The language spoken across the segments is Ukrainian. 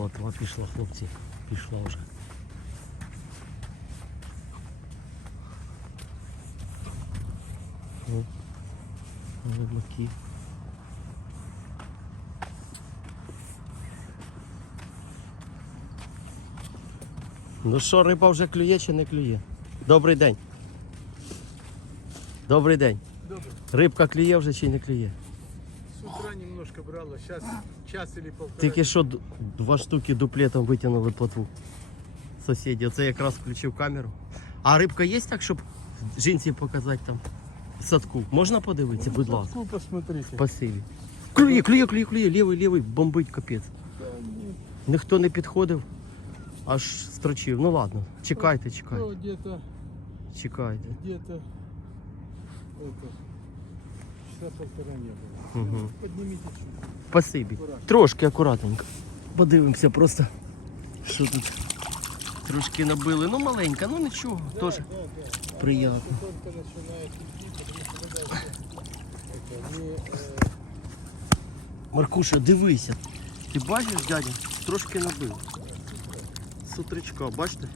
платва пішла, хлопці. Пішла вже. О, рибаки. Ну що, риба вже клює чи не клює? Добрий день. Добрий день. Добре. Рибка клює вже чи не клює? С утра немножко брала, сейчас час или полтора. Тільки що д- два штуки дуплетом витягнули плотву. Сусіді, оце якраз включив камеру. А рибка є так, щоб жінці показати там в садку? Можна подивитися, будь ласка. Ну, посмотрите. Спасибі. Клює, клює, клює, клює, лівий, лівий, бомбить капець. Ніхто не підходив, аж строчив. Ну ладно, чекайте, чекайте, Ну, где-то, чекайте. где-то, это, часа полтора не было. Угу. Поднимите чуть. Спасибі. Аккуратно. Трошки акуратненько. Подивимося просто, що тут трошки набили. Ну маленька, ну нічого, теж Да, да. приємно. Она только начинает идти, потому что надо это, не, э, Маркуша, дивися. Ти бачиш, дядя? Трошки набив. З утречка, бачите?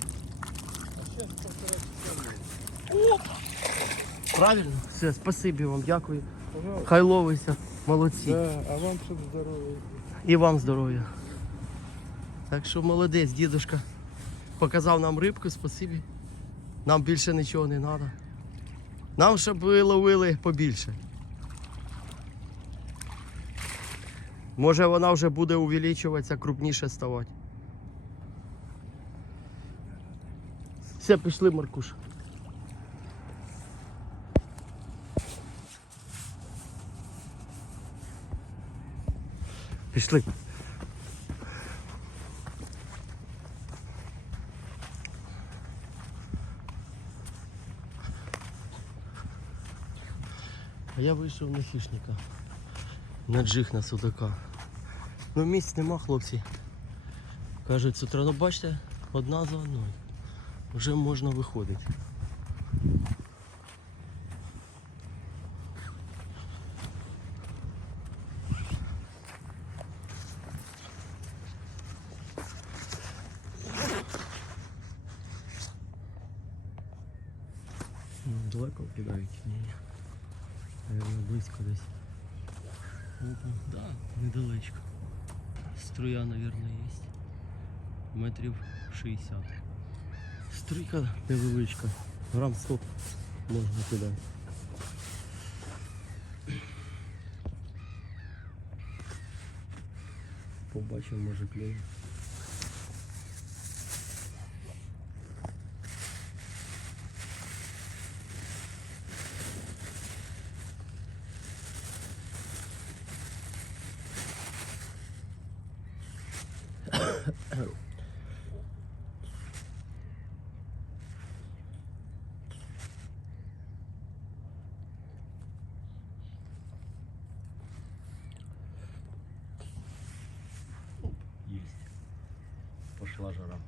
а Правильно? Все, спасибі вам, дякую. Пожалуйста. Хай ловися. Молодці. Да, а вам чтобы здоровья. І вам здоров'я. Так що молодець, дідушка. Показав нам рибку, спасибі. Нам більше нічого не треба. Нам щоб ви ловили побільше. Може вона вже буде увеличуватися, крупніше ставати. Все, пішли, Маркуш. Пішли. А я вийшов на хищника. На джиг на судака. Ну місць нема, хлопці. Кажуть, з ну бачите, одна за одною. Вже можна виходити. Ну, Далеко кидають? Ні. Наверное, близько десь. Опа, да, недалечко. Струя, наверное, є. Метрів 60. Струйка невеличка. Грам 100 можна кидати. Побачив, може клює. Жара.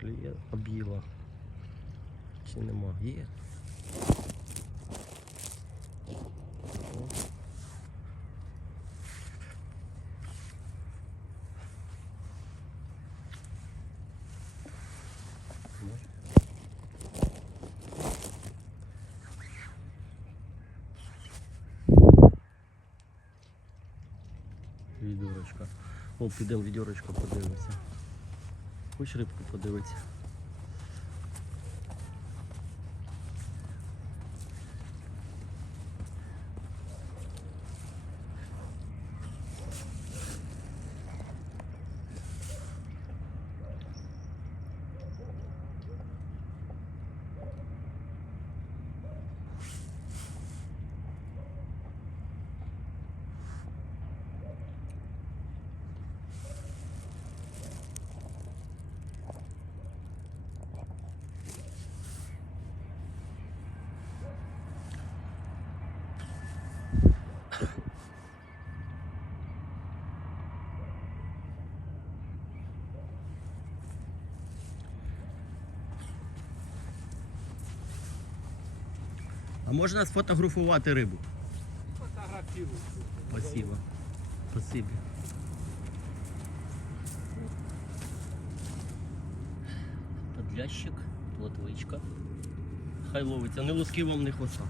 Кліє об'їла. Чи нема? Відьорочка. О, підемо відьорочку подивимося. Хоч рибку подивитися. Можна сфотографувати рибу? Фотографірую. Спасибо. Спасибо. Подлящик, плотвичка. Хай ловиться, не лоски вам, не хвоста.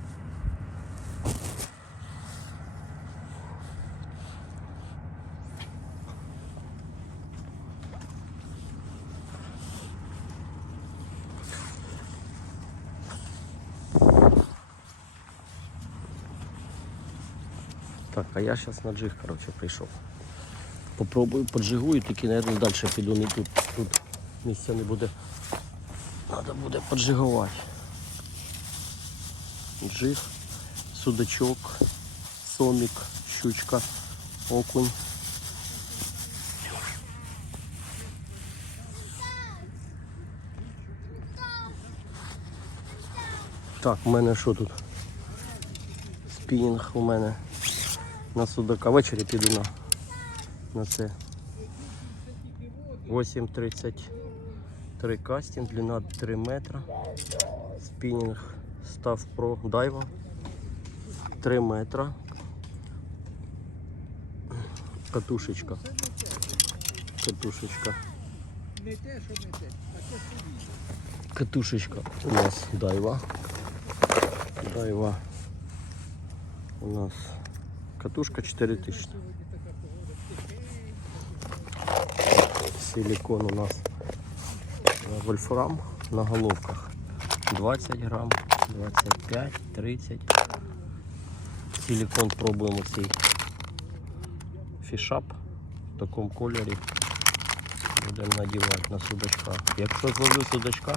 Так, а я зараз на джиг, коротше, прийшов. Попробую, поджигую, тільки, мабуть, далі піду не тут. Тут місця не буде. Треба буде поджигувати. Джиг, судачок, сомік, щучка, окунь. Так, у мене що тут? Спінінг у мене на судака. Ввечері піду на, на це. 8.33 кастинг, длина 3 метра. Спінінг став про дайва 3 метра. Катушечка. Катушечка. Не те, що не те. Катушечка у нас дайва. Дайва. У нас катушка 4000. Сьогодні така погода тихенька. Силикон у нас е, вольфрам на головках 20 грам, 25, 30. Силикон пробуємо цей фішап в такому кольорі. Будемо надівати на судачка. Якщо зловлю судачка,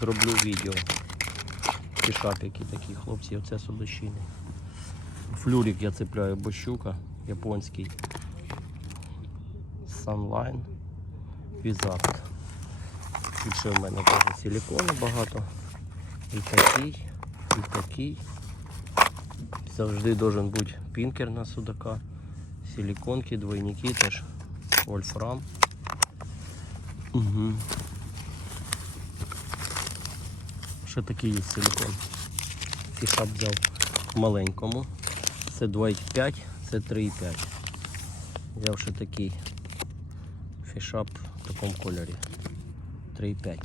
зроблю відео. Фішапики такі, хлопці, оце судачини. Флюрик я цепляю, бо щука японський. Sunline. Візакт. Тут ще в мене теж силикону багато. І такий, і такий. Завжди должен бути пінкер на судака. Силиконки, двойники теж. Вольфрам. Угу. Ще такий є силикон. Фішап взяв маленькому. Це 2,5, це 3,5. Взяв ще такий фішап в такому кольорі. 3,5.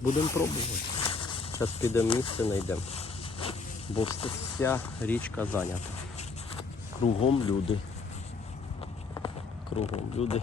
Будемо пробувати. Зараз підемо місце знайдемо. Бо вся річка зайнята. Кругом люди. Кругом люди